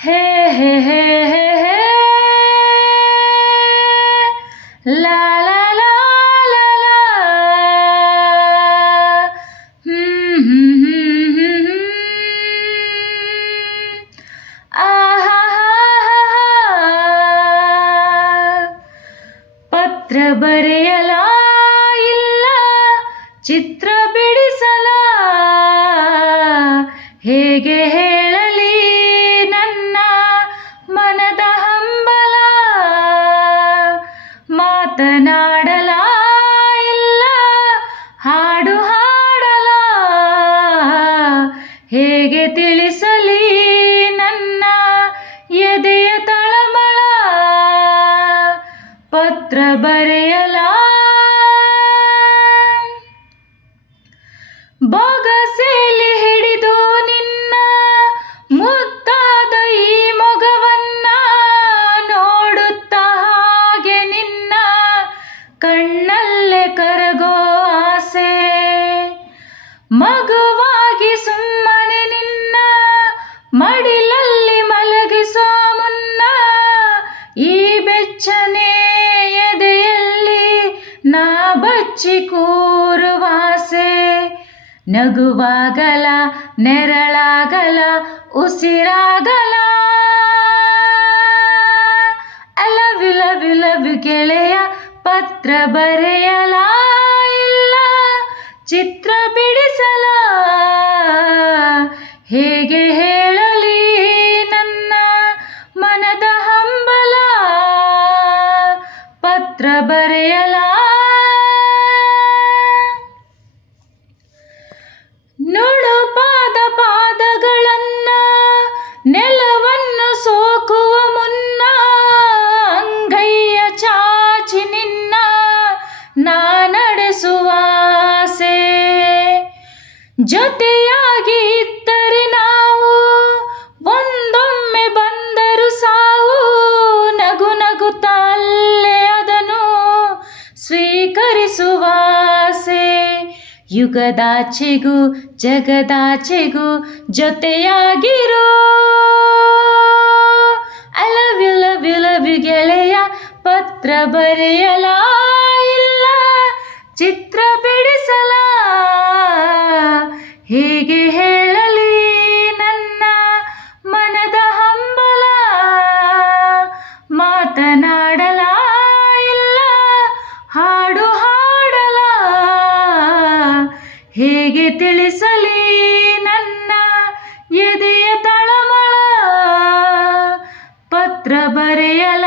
ಹೇ ಹೇ ಹೇ ಹೇ ಹೇ ಲಾ ಲಾ ಲಾ ಲಾ ಲಾ ಹ್ಮ್ ಹ್ಮ್ ಹ್ಮ್ ಹ್ಮ್ ಹ್ಮ್ ಆಹಾಹಾಹಾ. ಪತ್ರ ಬರೆಯಲ ಇಲ್ಲ ಚಿತ್ರ ಬಿಡಿಸಲ ಹೇಗೆ ಮಾತನಾಡಲ? ಇಲ್ಲ ಹಾಡು ಹಾಡಲ? ಹೇಗೆ ತಿಳಿಸಲಿ ನನ್ನ ಎದೆಯ ತಳಮಳ? ಪತ್ರ ಬರೆಯಲ? ಬೊಗಸೆಲಿ ಬಚ್ಚಿ ಕೂರುವಾಸೆ ನಗುವಾಗಲ, ನೆರಳಾಗಲ, ಉಸಿರಾಗಲ. ಅಲವಿ ಲವಿ ಲವಿ ಗೆಳೆಯ ಪತ್ರ ಬರೆಯಲ. ಇಲ್ಲ, ಚಿತ್ರ ಬಿಡಿಸಲ. ಹೇಗೆ ಹೇಳಲಿ ನನ್ನ ಮನದ ಹಂಬಲ. ಪತ್ರ ಬರೆಯಲ. ಜೊತೆಯಾಗಿ ಇದ್ದರೆ ನಾವು ಒಂದೊಮ್ಮೆ ಬಂದರು ಸಾವು ನಗು ನಗುತ್ತಲ್ಲೇ ಅದನ್ನು ಸ್ವೀಕರಿಸುವ ಆಸೆ. ಯುಗದಾಚೆಗೂ ಜಗದಾಚೆಗೂ ಜೊತೆಯಾಗಿರೋ. ಅಲವಿಲ ಲವ್ಯು ಗೆಳೆಯ, ಪತ್ರ ಬರೆಯಲ ಇಲ್ಲ, ಚಿತ್ರ ಬಿಡಿಸಲ ಮಾತನಾಡಲ? ಇಲ್ಲ ಹಾಡು ಹಾಡಲ? ಹೇಗೆ ತಿಳಿಸಲಿ ನನ್ನ ಎದೆಯ ತಳಮಳ? ಪತ್ರ ಬರೆಯಲ?